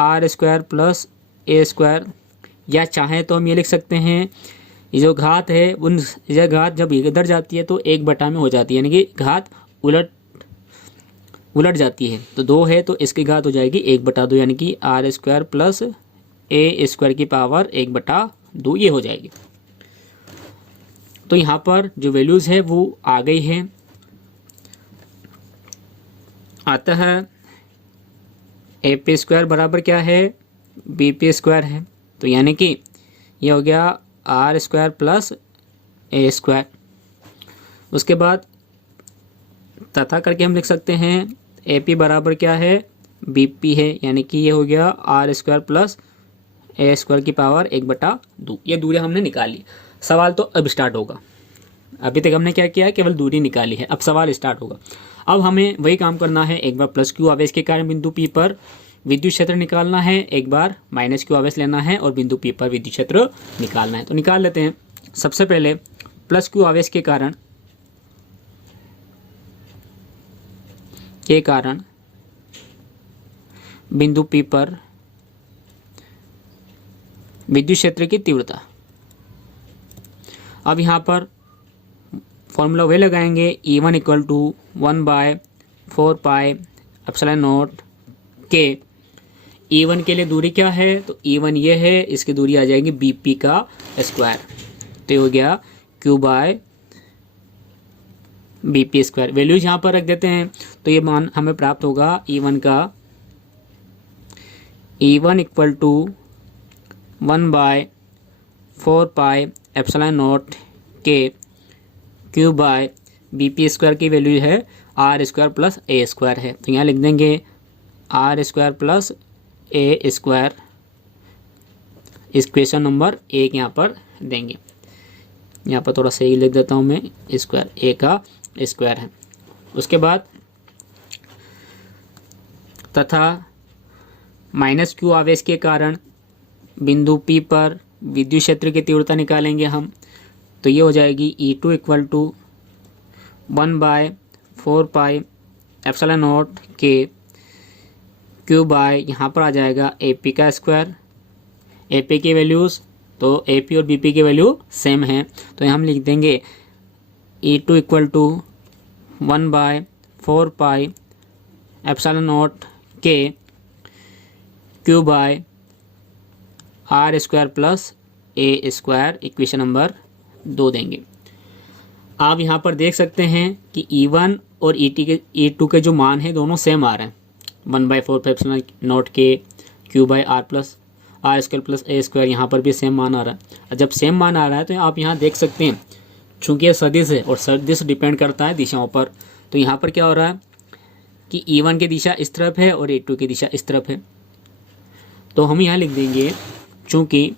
R square plus A square, या चाहे तो हम ये लिख सकते हैं ये जो घात है उन यह घात जब इधर जाती है तो 1/में हो जाती है, यानी कि घात उलट जाती है, तो 2 है तो इसकी घात हो जाएगी 1/2, यानी कि R square plus A square की पावर 1/2 ये हो जाएगी। तो यहाँ पर जो वैल्यूज़ है वो आ गई है। आता है AP स्क्वायर बराबर क्या है BP स्क्वायर है, तो यानी कि ये हो गया R square plus A square. उसके बाद तथा करके हम लिख सकते हैं AP बराबर क्या है BP है, यानी कि ये हो गया R square plus A square की पावर 1/2। ये दूरी हमने निकाली। सवाल तो अब स्टार्ट होगा। अभी तक हमने क्या किया, केवल दूरी निकाली है, अब सवाल स्टार्ट होगा। अब हमें वही काम करना है, एक बार प्लस Q आवेश के कारण बिंदु P पर विद्युत क्षेत्र निकालना है, एक बार माइनस Q आवेश लेना है और बिंदु P पर विद्युत क्षेत्र निकालना है। तो निकाल लेते हैं। सबसे पहले प्लस Q आवेश के कारण बिंदु P पर विद्युत क्षेत्र की तीव्रता। अब यहाँ पर फॉर्मूला वे लगाएंगे, E1 इक्वल टू 1/4πε0 के। E1 के लिए दूरी क्या है, तो E1 ये है, इसकी दूरी आ जाएगी BP का स्क्वायर, तो ये हो गया Q/BP स्क्वायर। वैल्यूज यहाँ पर रख देते हैं, तो ये मान हमें प्राप्त होगा E1 का, E1 इक्वल टू 1/4πε0 के Q/BP स्क्वायर की वैल्यू है R square plus A square है, तो यहाँ लिख देंगे R square plus A square, equation number 1 यहाँ पर देंगे। यहाँ पर थोड़ा सही लिख देता हूँ मैं, स्क्वायर A का स्क्वायर है। उसके बाद तथा माइनस Q आवेश के कारण बिंदु P पर विद्युत क्षेत्र की तीव्रता निकालेंगे हम, तो ये हो जाएगी E2 इक्वल टू 1/4πε0 के Q/, यहाँ पर आ जाएगा AP का स्क्वायर। AP की वैल्यूज़, तो AP और BP की वैल्यू सेम है, तो यहाँ हम लिख देंगे E2 इक्वल टू 1/4πε0 के Q/, R square plus A square, equation number 2 देंगे। आप यहाँ पर देख सकते हैं कि E1 और E2 के जो मान हैं दोनों सेम आ रहे हैं, 1/4πε0 के Q/R plus R square plus A square, यहाँ पर भी सेम मान आ रहा है। जब सेम मान आ रहा है तो आप यहाँ देख सकते हैं, चूँकि ये सदिश है और सदिश डिपेंड करता है दिशाओं पर, तो यहाँ पर क्या हो रहा है कि E1 की दिशा इस तरफ है और E2 की दिशा इस तरफ है, तो हम यहाँ लिख देंगे चूँकि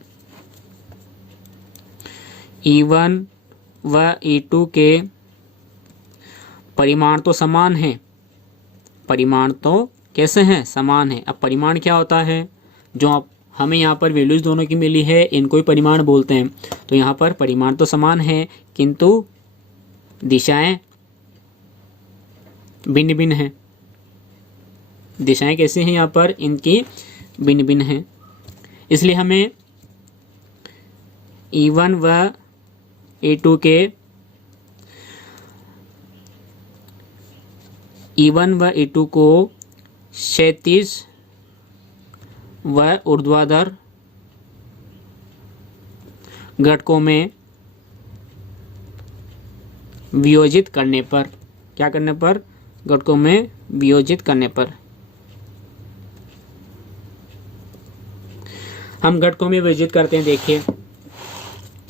E1 व E2 के परिमाण तो समान हैं, परिमाण तो कैसे हैं, समान है। अब परिमाण क्या होता है, जो आप हमें यहाँ पर वैल्यूज दोनों की मिली है इनको ही परिमाण बोलते हैं। तो यहाँ पर परिमाण तो समान है किंतु दिशाएं भिन्न भिन्न हैं। दिशाएं कैसे हैं, यहाँ पर इनकी भिन्न भिन्न हैं, इसलिए हमें E1 व E2 के E1 व E2 को क्षैतिज व ऊर्ध्वाधर घटकों में वियोजित करने पर, क्या करने पर, घटकों में वियोजित करने पर, हम घटकों में वियोजित करते हैं। देखिए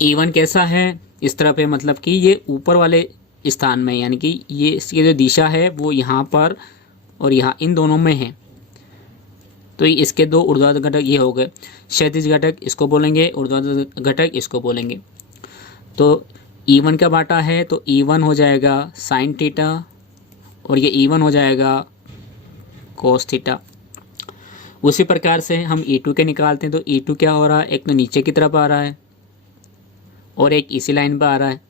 E1 कैसा है, इस तरफ है, मतलब कि ये ऊपर वाले स्थान में, यानी कि ये इसकी जो दिशा है वो यहाँ पर और यहाँ इन दोनों में है। तो इसके दो ऊर्ध्वाधर घटक ये हो गए, क्षैतिज घटक इसको बोलेंगे, ऊर्ध्वाधर घटक इसको बोलेंगे। तो E1 का बाटा है तो E1 हो जाएगा साइन थीटा और ये E1 हो जाएगा कोस थीटा। उसी प्रकार से हम E2 के निकालते हैं तो E2 क्या हो रहा है, एक तो नीचे की तरफ आ रहा है और एक इसी लाइन पर आ रहा है।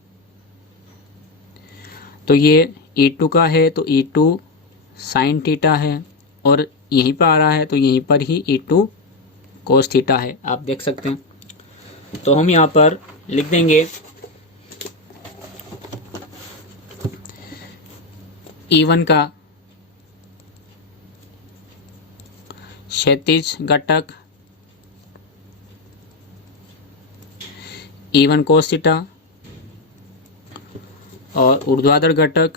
तो ये E2 का है तो E2 साइन थीटा है और यहीं पर आ रहा है तो यहीं पर ही E2 कोस थीटा है, आप देख सकते हैं। तो हम यहाँ पर लिख देंगे E1 का क्षैतिज घटक E1 कोस थीटा और ऊर्ध्वाधर घटक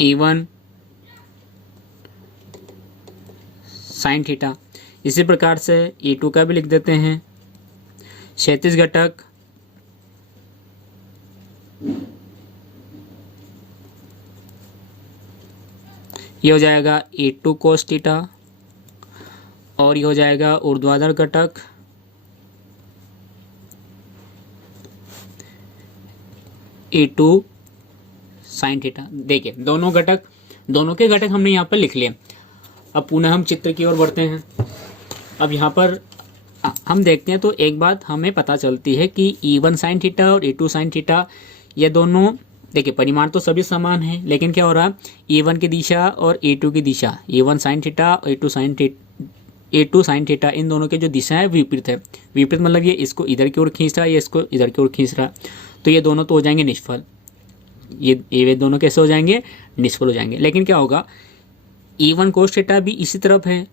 E1 साइन थीटा। इसी प्रकार से E2 का भी लिख देते हैं, क्षैतिज घटक ये हो जाएगा E2 कोस थीटा और ये हो जाएगा ऊर्ध्वाधर घटक E2 साइन थीटा। देखिए दोनों के घटक हमने यहाँ पर लिख लिए। अब पुनः हम चित्र की ओर बढ़ते हैं। अब यहाँ पर हम देखते हैं तो एक बात हमें पता चलती है कि E1 साइन थीटा और E2 साइन थीटा ये दोनों, देखिए परिमाण तो सभी समान है, लेकिन क्या हो रहा है, E1 की दिशा और E2 की दिशा, E1 साइन थीटा और E2 साइन थीटा इन दोनों के जो दिशा है विपरीत है। विपरीत मतलब ये इसको इधर की ओर खींच रहा है, ये इसको इधर की ओर खींच रहा है, तो ये दोनों तो हो जाएंगे निष्फल। ये दोनों कैसे हो जाएंगे, निष्फल हो जाएंगे। लेकिन क्या होगा, E1 कोस थीटा भी इसी तरफ है,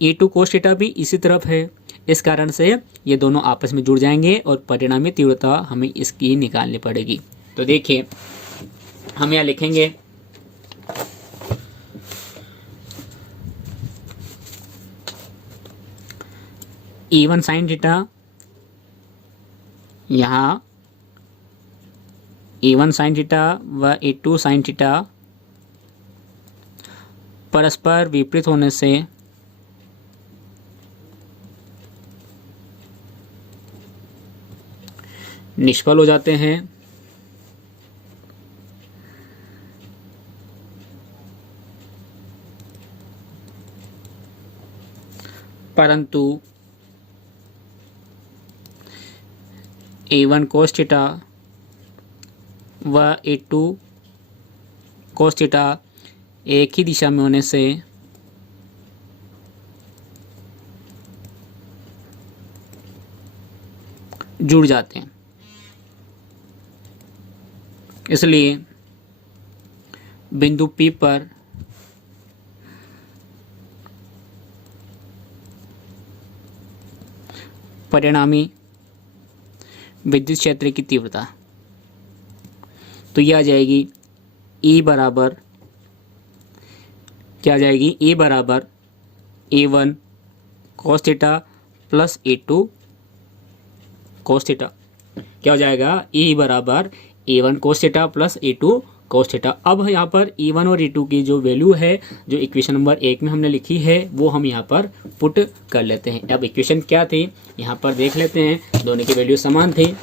E2 कोस थीटा भी इसी तरफ है, इस कारण से ये दोनों आपस में जुड़ जाएंगे और परिणामी तीव्रता हमें इसकी निकालनी पड़ेगी। तो देखिए हम यहाँ लिखेंगे E1 साइन थीटा, यहाँ E1 साइन थीटा व E2 साइन थीटा परस्पर विपरीत होने से निष्फल हो जाते हैं। परंतु E1 कोस थीटा व E2 कोस थीटा एक ही दिशा में होने से जुड़ जाते हैं। इसलिए बिंदु P पर परिणामी विद्युत क्षेत्र की तीव्रता तो यह आ जाएगी E बराबर, क्या आ जाएगी, E बराबर E1 cos theta plus E2 कोस थीटा। क्या हो जाएगा, E बराबर E1 cos theta plus E2 cos theta. अब यहाँ पर E1 और E2 की जो वैल्यू है, जो इक्वेशन नंबर 1 में हमने लिखी है, वो हम यहाँ पर पुट कर लेते हैं। अब इक्वेशन क्या थी यहाँ पर देख लेते हैं, दोनों की वैल्यू समान थी,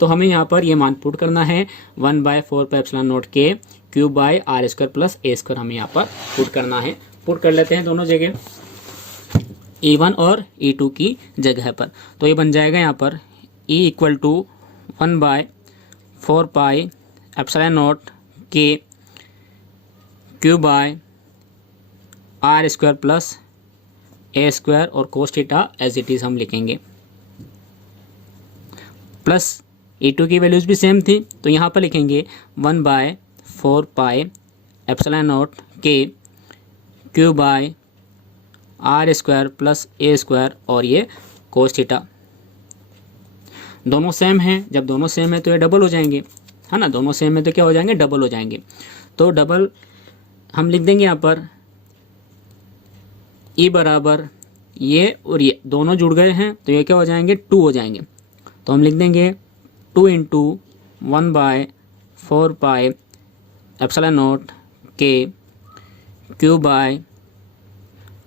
तो हमें यहाँ पर ये मान पुट करना है 1/4πε0 के cube by are square plus A square हमें यहाँ पर पुट करना है। पुट कर लेते हैं दोनों जगह, E1 और E2 की जगह पर। तो ये बन जाएगा यहाँ पर E इक्वल टू 1/4πε0 के cube by are square plus A square और cos theta as it is हम लिखेंगे। प्लस E2 की वैल्यूज़ भी सेम थी, तो यहाँ पर लिखेंगे 1/4πε0 के cube by are square plus A square और ये कोस थीटा। दोनों सेम हैं, जब दोनों सेम है तो ये डबल हो जाएंगे, है ना। दोनों सेम है तो क्या हो जाएंगे, डबल हो जाएंगे। तो डबल हम लिख देंगे यहाँ पर E बराबर ये और ये दोनों जुड़ गए हैं तो ये क्या हो जाएंगे, 2 हो जाएंगे। तो हम लिख देंगे 2 × 1/4πε0 epsilon naught K Q by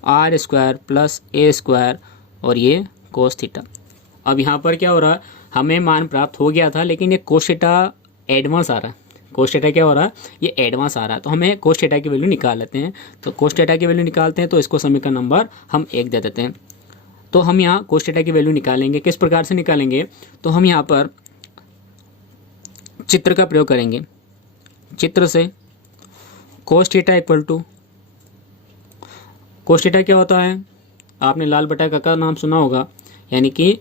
are square plus A square और ये कोस थीटा। अब यहाँ पर क्या हो रहा है, हमें मान प्राप्त हो गया था लेकिन ये कोस थीटा एडवांस आ रहा है। कोस थीटा क्या हो रहा है, ये एडवांस आ रहा है, तो हमें कोस थीटा की वैल्यू निकाल लेते हैं। तो कोस थीटा की वैल्यू निकालते हैं तो इसको समीकरण नंबर हम 1 दे देते हैं। तो हम यहाँ कोस थीटा की वैल्यू निकालेंगे, किस प्रकार से निकालेंगे, तो हम यहाँ पर चित्र का प्रयोग करेंगे। चित्र से cos theta equal to, cos theta क्या होता है, आपने लाल बटा का नाम सुना होगा, यानी कि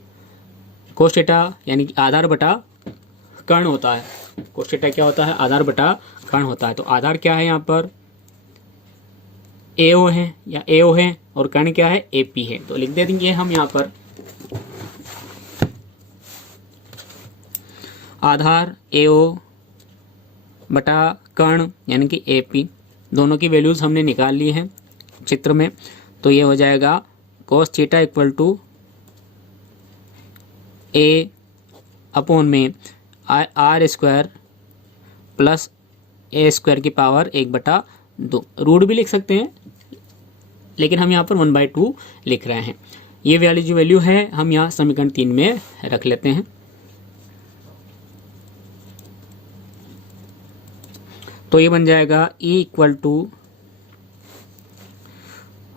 कोस थीटा यानी कि आधार बटा कर्ण होता है। कोस थीटा क्या होता है, आधार बटा कर्ण होता है। तो आधार क्या है यहाँ पर AO है या AO है और कर्ण क्या है AP है। तो लिख देंगे हम यहाँ पर आधार AO बटा कर्ण यानी कि AP, दोनों की वैल्यूज़ हमने निकाल ली हैं चित्र में। तो ये हो जाएगा cos theta equal to A upon में are square plus A square की पावर 1/2, रूट भी लिख सकते हैं लेकिन हम यहाँ पर 1/2 लिख रहे हैं। ये वाली जो वैल्यू है हम यहाँ समीकरण 3 में रख लेते हैं। तो ये बन जाएगा E equal to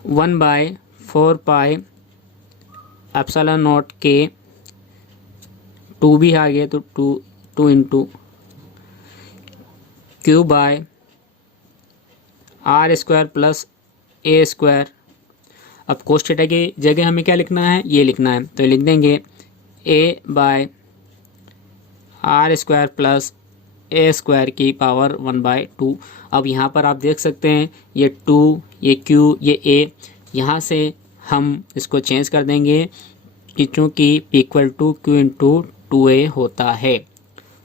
1/4 pi epsilon naught K, 2 भी आ गया तो 2 into Q by are square plus A square. अब कोस थीटा की जगह हमें क्या लिखना है, ये लिखना है। तो लिख देंगे A by are square plus A square की पावर 1/2। अब यहाँ पर आप देख सकते हैं ये 2, ये Q, ये A, यहाँ से हम इसको चेंज कर देंगे कि चूँकि P equal to Q into 2A होता है।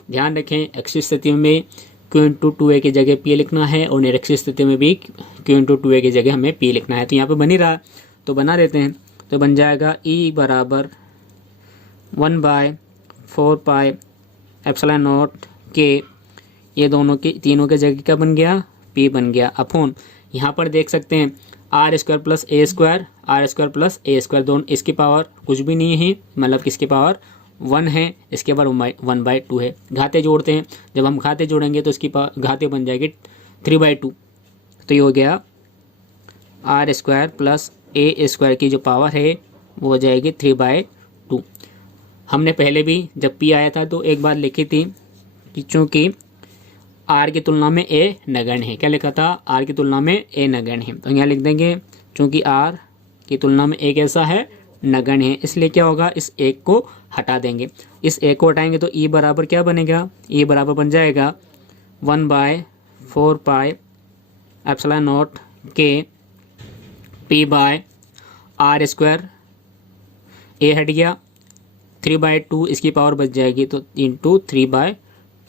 ध्यान रखें एक्स स्थिति में Q इंटू 2A की जगह P लिखना है और निरक्षीय स्थिति में भी Q इंटू 2A की जगह हमें P लिखना है। तो यहाँ पे बन ही रहा है तो बना देते हैं। तो बन जाएगा E बराबर 1/4 पाई एप्सिलॉन नॉट के, ये दोनों की तीनों के जगह क्या बन गया, P बन गया, अपॉन यहाँ पर देख सकते हैं आर स्क्वायर प्लस ए स्क्वायर, आर स्क्वायर प्लस ए स्क्वायर, दोनों इसकी पावर कुछ भी नहीं है, मतलब किसकी पावर 1 है, इसके बाद 1/2 है। घाते जोड़ते हैं, जब हम घाते जोड़ेंगे तो इसकी घाते बन जाएगी 3/2। तो ये हो गया आर स्क्वायर प्लस ए स्क्वायर की जो पावर है वो हो जाएगी 3/2। हमने पहले भी जब P आया था तो एक बार लिखी थी कि चूँकि R की तुलना में A नगण्य है, क्या लिखा था, R की तुलना में A नगण्य है। तो यहाँ लिख देंगे चूँकि R की तुलना में A कैसा है, नगण्य है, इसलिए क्या होगा, इस एक को हटा देंगे। इस एक को हटाएंगे तो E बराबर क्या बनेगा, E बराबर बन जाएगा 1/4 pi epsilon naught K P by are square, A हट गया, 3/2 इसकी पावर बच जाएगी तो इंटू 3/2।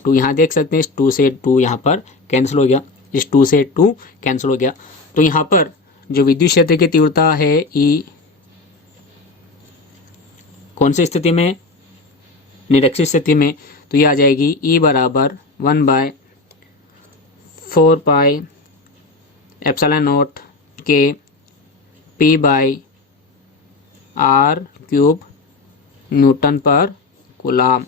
यहाँ देख सकते हैं इस 2 से 2 यहाँ पर कैंसिल हो गया, इस 2 से 2 कैंसिल हो गया। तो यहाँ पर जो विद्युत क्षेत्र की तीव्रता है E कौन सी स्थिति में, निरक्षीय स्थिति में, तो ये आ जाएगी E बराबर 1/4 pi epsilon naught K P by R cube newton per coulomb.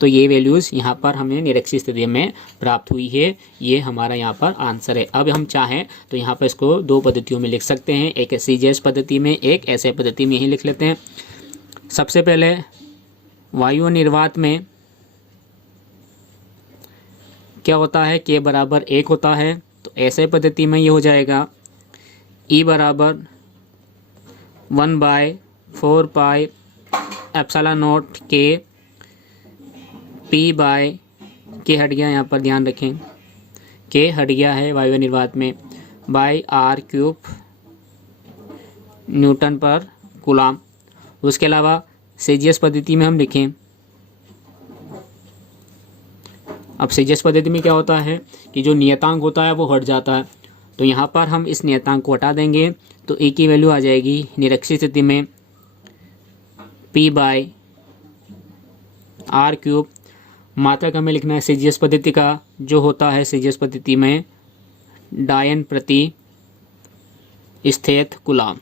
तो ये वैल्यूज़ यहाँ पर हमें निरक्षीय स्थिति में प्राप्त हुई है, ये हमारा यहाँ पर आंसर है। अब हम चाहें तो यहाँ पर इसको 2 पद्धतियों में लिख सकते हैं, एक CGS पद्धति में, एक ऐसे पद्धति में ही लिख लेते हैं। सबसे पहले वायु निर्वात में क्या होता है, K बराबर 1 होता है, तो ऐसे पद्धति में ये हो जाएगा E बराबर 1/4 pi epsilon naught K P bye के हट गया, यहाँ पर ध्यान रखें के हट गया है वायु निर्वात में, bye are cube newton per coulomb. उसके अलावा CGS पद्धति में हम लिखें, अब CGS पद्धति में क्या होता है कि जो नियतांक होता है वो हट जाता है, तो यहाँ पर हम इस नियतांक को हटा देंगे तो E की वैल्यू आ जाएगी निरक्षीय स्थिति में P बाय आर क्यूब। मात्रक हमें लिखना है CGS पद्धति का जो होता है सीजीएस पद्धति में डायन प्रति स्थित कूलाम,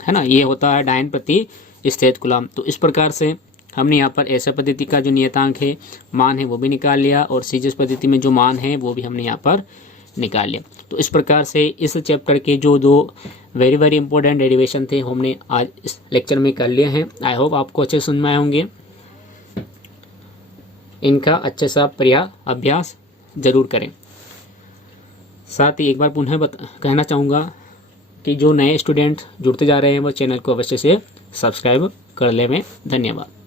है ना, ये होता है डायन प्रति स्थित कूलाम। तो इस प्रकार से हमने यहाँ पर ऐसा पद्धति का जो नियतांक है मान है वो भी निकाल लिया, और सीजीएस पद्धति में जो मान है वो भी हमने यहाँ पर निकाल लिया। तो इस प्रकार से इस चैप्टर के जो दो वेरी इंपॉर्टेंट डेरिवेशन थे हमने आज इस लेक्चर में कर लिए हैं। आई होप आपको अच्छे समझ में आए होंगे। इनका अच्छे सा अभ्यास जरूर करें। साथ ही एक बार पुनः कहना चाहूँगा कि जो नए स्टूडेंट जुड़ते जा रहे हैं वो चैनल को अवश्य से सब्सक्राइब कर लें। धन्यवाद।